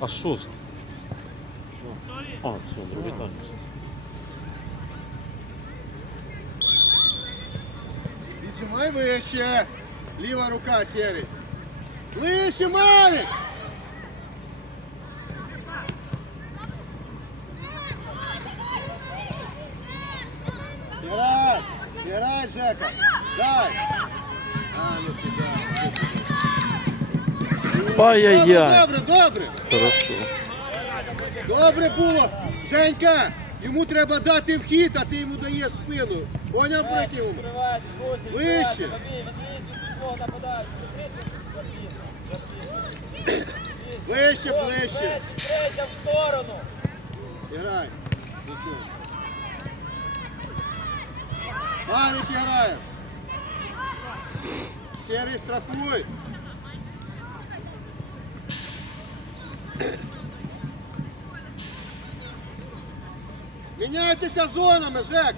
А що? це? А, все, тайм. Піджимай вище. Ліва рука, Сірий. Вище, Марик! Герай! Герай, Жека! Дай! А, ну кидай. Ай-яй-яй. Добре, добре! Хорошо. Добре було! Женька! Йому треба дати вхід, а ти йому даєш спину. Поняв про який момент? Вище! Вище, ближче! Третя в сторону. Грай. Паник грає. Серий страхуй. Міняйтеся зонами, Жека.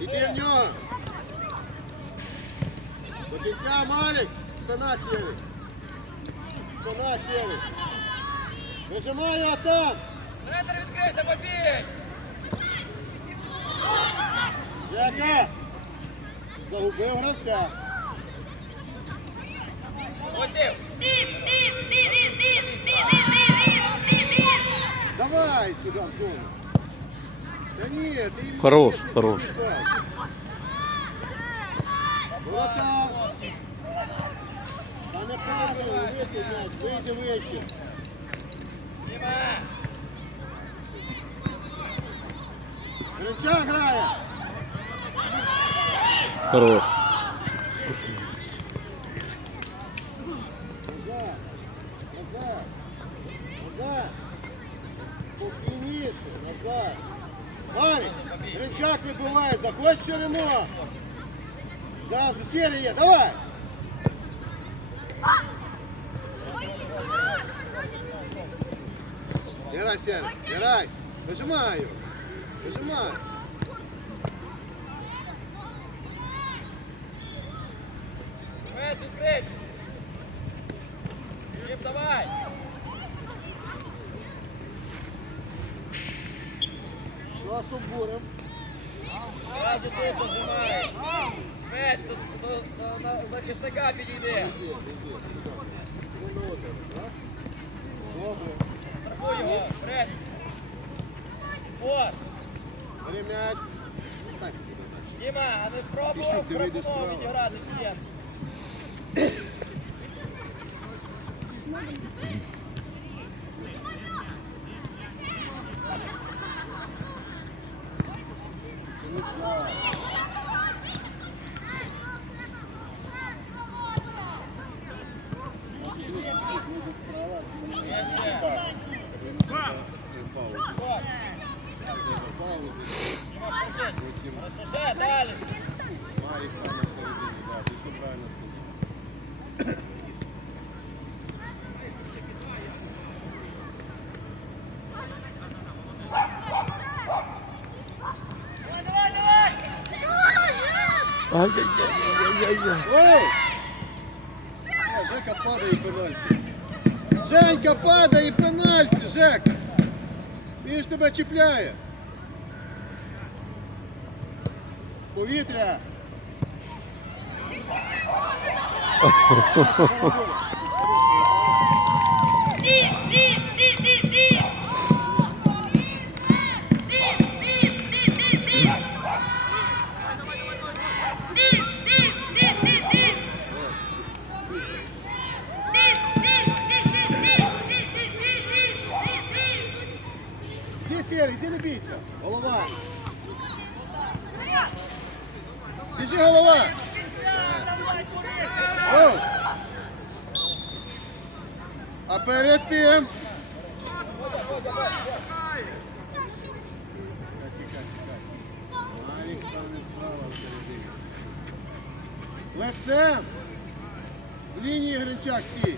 Іди в нього. До кінця Малик. Спина сіли. Спина сіли. Вижимай там. Центр відкрийся, побій! Жека. Загубив гравця. Осів! Давай туди в зону. Та ні, ти їм Хорош, не хорош. поспішай. Ворота. Та не падай, вийди, м'яч, вийди вище. Діма! Гринча грає. Хорош. Марик, Гринчак вибиває. Заходь ширину. Зразу сірий є. Давай. Грай, сірий. Грай. Вижимай його. Happy New Year. Ай-яй-яй-яй-яй. Оу! А, Жека падає і пенальті. Женька падає і пенальті, Жека. Він ж тебе чіпляє. Повітря. Іди, Сірий, не бійся. Голова. Біжи, голова. Оу. А перед тим. Лицем. В лінії Гринчак стій.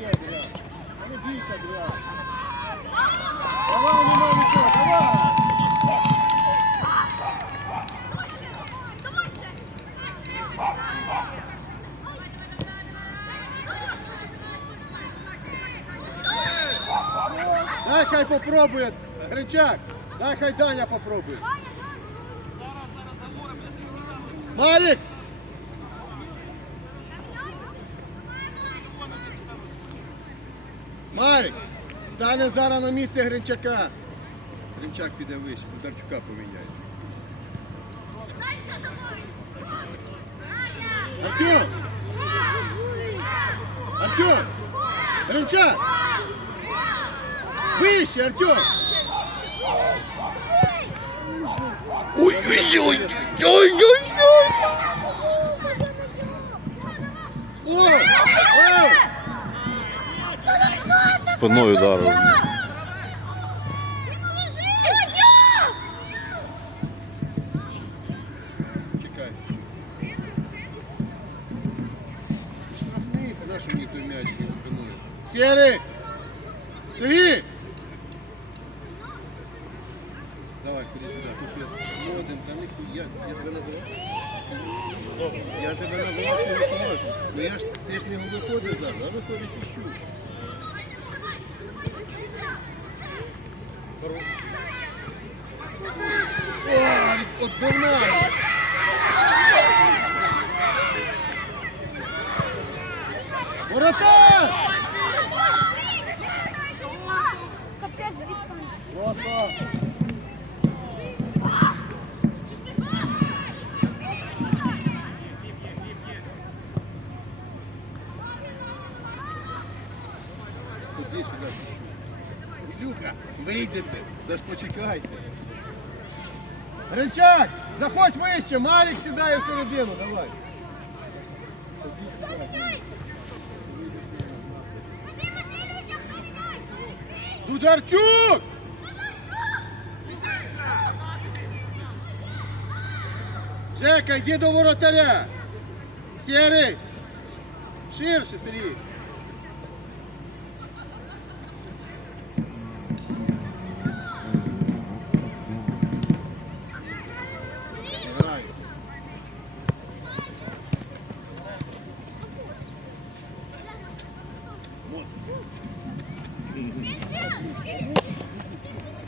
Є, Дря. Не бійся, Дря. Давай, давай, давай! Дай хай попробує, Гринчак, дай хай Даня попробує. Марік! Марік! Стане зараз на місце Гринчака. Гринчак піде вище, Ударчука поміняє. Артем! Артем! Гринчак! Вище, Артем! Ой-ой-ой! Під спиною? Сірий! Сергій! Давай, ходи сюди, тому що я модем, та ніхуя. Я тебе називав? Я тебе називав, ти не поможеш. Ну я ж, ти ж не виходив зараз, а виходить іщу. О, от! Воротар! Просто. Іди сюди, пишу. Люка, вийдете, даж почекайте. Гринчак, заходь вище, Марік сідає всередину, давай. Дударчук! Жека, йди до воротаря. Сірий. Ширше, Сергій.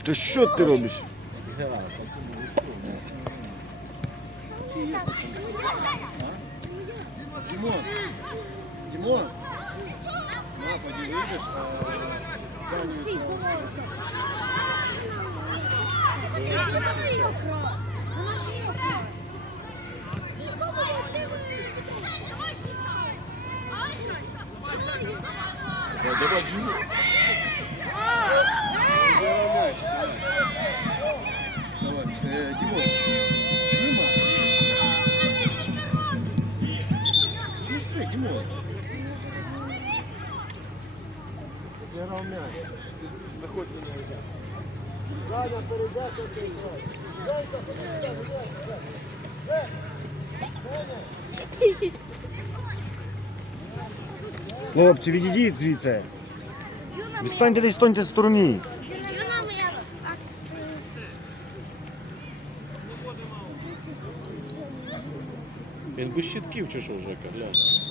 Та що ти робиш? Димон. Димон. На, поди выйдешь, а Давай, Джимми. Хлопці, відійдіть звідси. Відстаньте десь стоньте в стороні. Він без щитків чи що, Жека, глянь.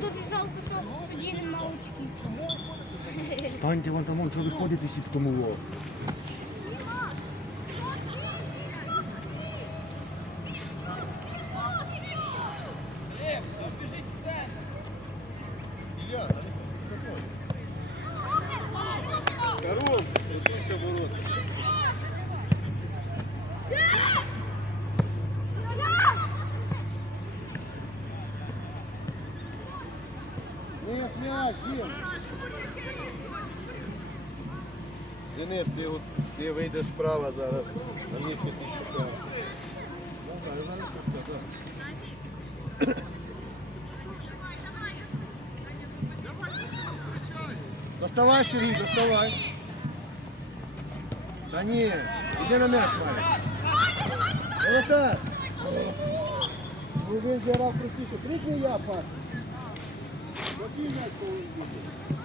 Дуже жалко, що тоді нема очків. Станьте вон там, он чоловік ходить всі в тому ло. Коров, крутися ворота. Денис, мяч, Дим. Денис, ти, от- ти вийдеш справа зараз. На них ти шукав. Давай, я зараз що сказав. Доставай, Сергій, доставай. Та ні, іди на м'яч, Марик. Володар. Ну він зіграв простіше. Крикни я, пас. Який м'яч повинен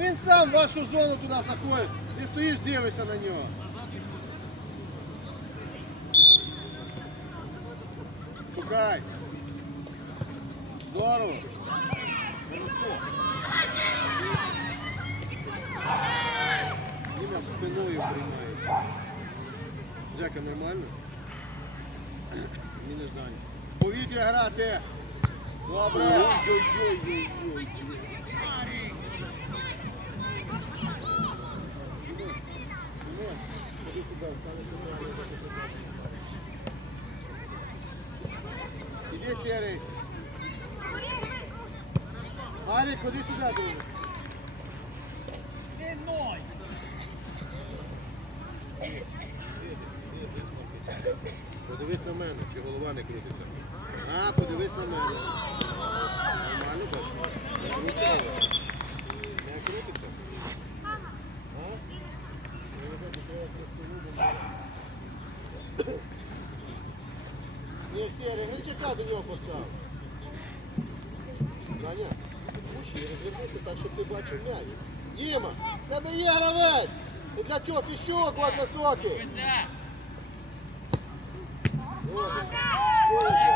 Він сам в вашу зону туди заходить. Ти стоїш, дивишся на нього. Шукай. Здорово. Ім'я спиною приймаєш. Жека, нормально? Мені. В повітря грати. Добре. Ой-ой-ой-ой. Іди, Серий. Гарик, ходи сюди, друже. Подивись Мужчина, розвернися так, щоб ти бачив м'яч. Діма, тебе є гравець! Ти для чого фіщок, от високий? Швидше! Вода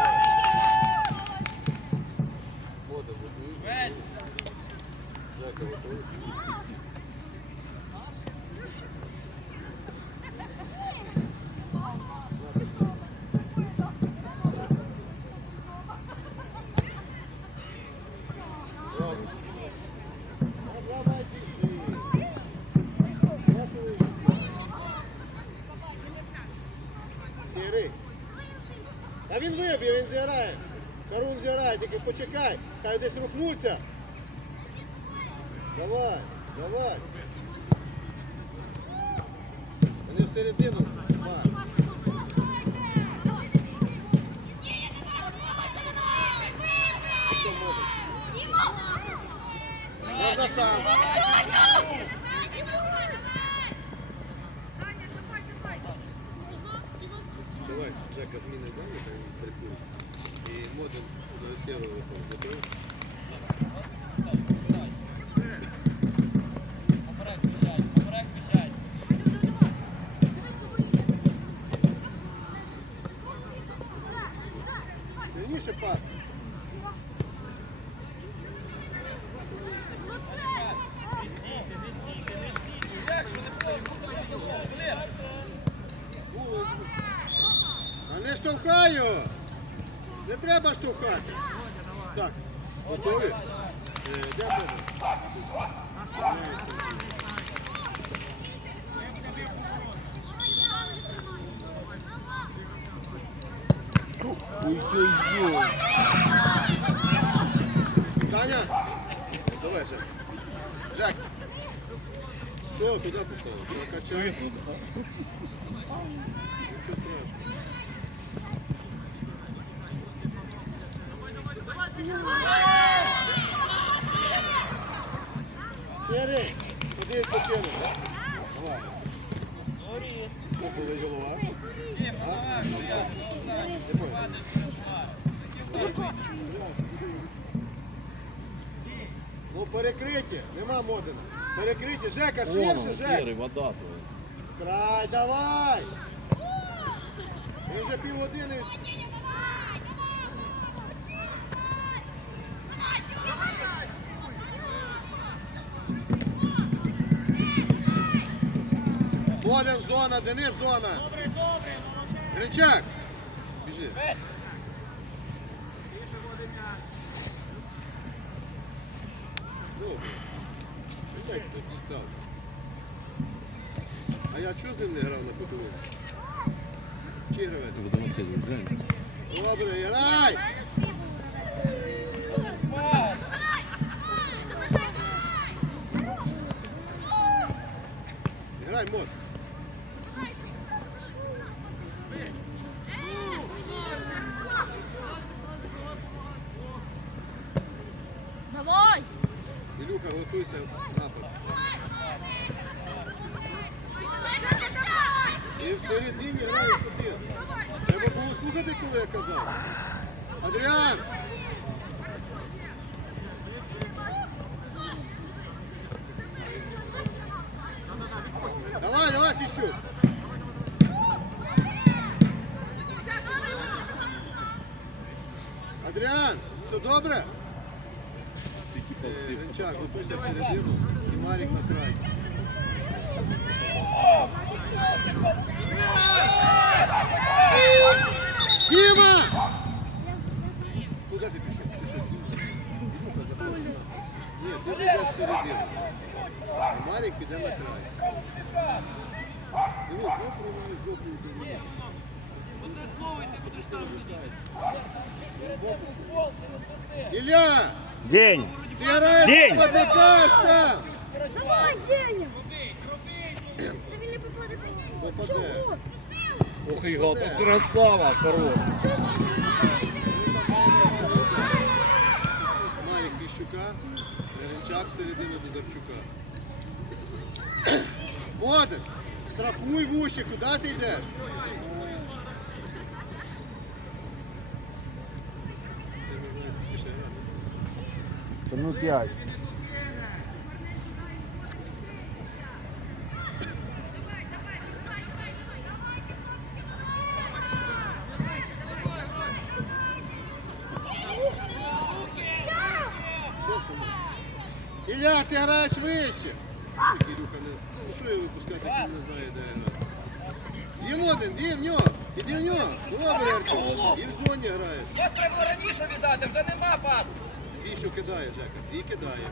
Сірий. Та він виб'є, він зіграє. Карун зіграє, тільки почекай. Хай десь рухнуться. Давай, давай. Вони всередину. Давай. Можна сам. Він прикурить. І модем до сірого виходить. Треба штовхати. Так, готові? Де? Ой-ой-ой. Таня? Давай, Жек. Жек. Що, туди поставив? Накачай. Нічого страшного. Куди голова? Ну перекриті, нема модена. Перекриті, Жека, ширше, Жек. вода. Край, давай! Він вже півгодини. Зона, Денис зона. Гринчак. Біжи. Добре. Дай хто дістав. А я чого з ним не грав на? Чи гравець? Глянь. Добре, грай! Грай, мод. Готуйся. І все рідні граєш один. Треба було слухати, коли я казав. Адріан! Давай, давай, фіщу! Адріан, все добре? В середину і Марік на край. Діма! Куди ти пішов? Пішов. Ілюха, заходь. Ні, ти вже йдеш в середину. А Марік піде на край. Дивись, я приймаю жовтий дивіться. Ілля! День. Ти День! позикаєш там! Давай, Деня! Та він не попаде. Попаде. Чого? Ох, Ігор, красава, хорош. Марік Фіщука, Гринчак середину до Давчука. Моден, страхуй вуші, куди ти йдеш? Я не знаю, скільки ще грати. Та ну п'ять. Ілля, ти граєш вище. Ілюха, не... Ну що я випускати, який не знає, де грати. Дім один, дім в нього, іди в нього. Добре, Ярко, і в зоні граєш. Я треба раніше віддати, вже нема пас. Дві, що кидає, Жека, дві кидає.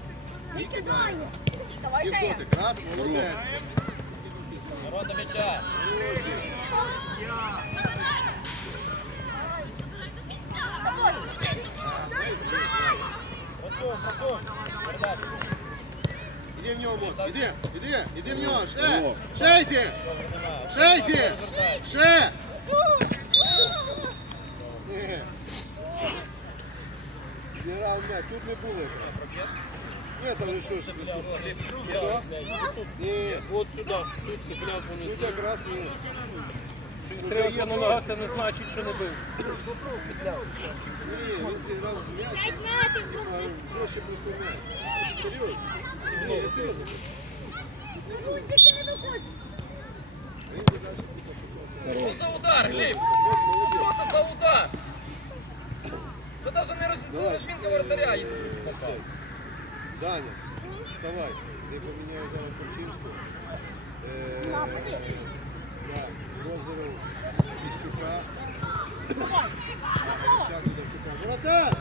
Дві кидає. Давай ще я. раз, молодець. Народ до м'яча. Іди в нього, Мот, іди, іди, іди в нього, ще, ще йди, ще йди, ще. Ні. Зіграв м'яч, тут не було. Ні, там не щось. Що? Ні, От сюди, тут цепляв по тут якраз ні. Трився на нога, це не значить, що не бив. Ні, він зіграв м'яч. Свисту. Жорстче просто м'яч. Серйозно. Ні, я серйозно. Ну, ще. Що за удар, Гліб? Що це за удар? Це навіть не роз- не розмінка воротаря. є. Даня, вставай. Ти поміняєш зараз Кульчинську. Е, Так, Лозеров, Кіщука. Чак до Давчука. Воротар!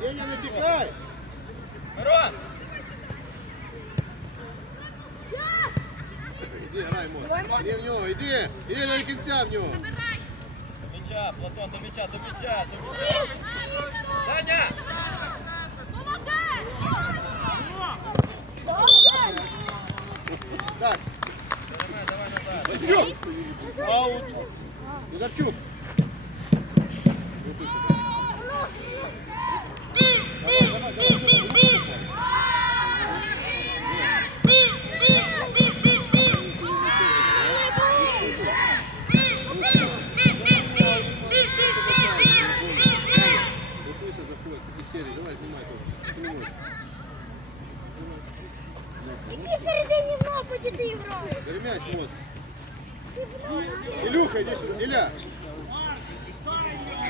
Деня, не тікай! Мирон! Іди, грай, Мот. Іди в нього, іди. Іди до кінця в нього. М'яча, Платон, до м'яча, до м'яча, до м'яча. Даня! Илюха, иди сюда. Иля,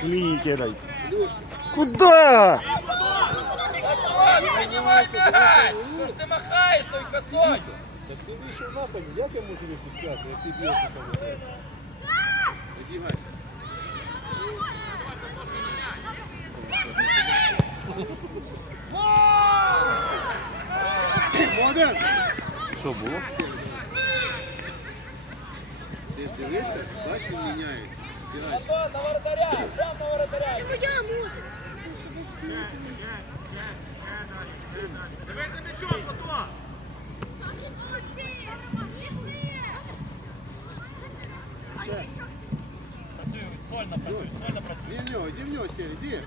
Лінії кидай. Илюшка. Куда? Платон, приймай м'яч! Що ж ти махаєш той косою? Так ти вийшов нападі, як я можу випускати, як ти б'єш на там? Іди, Вась. Моден! Що було? Ти ж дивишся, бачиш, він міняється. Грай. Платон, на воротаря! Прям на воротаря! Це моя мука. Ще. Іди в нього, іди в нього, Сері, іди.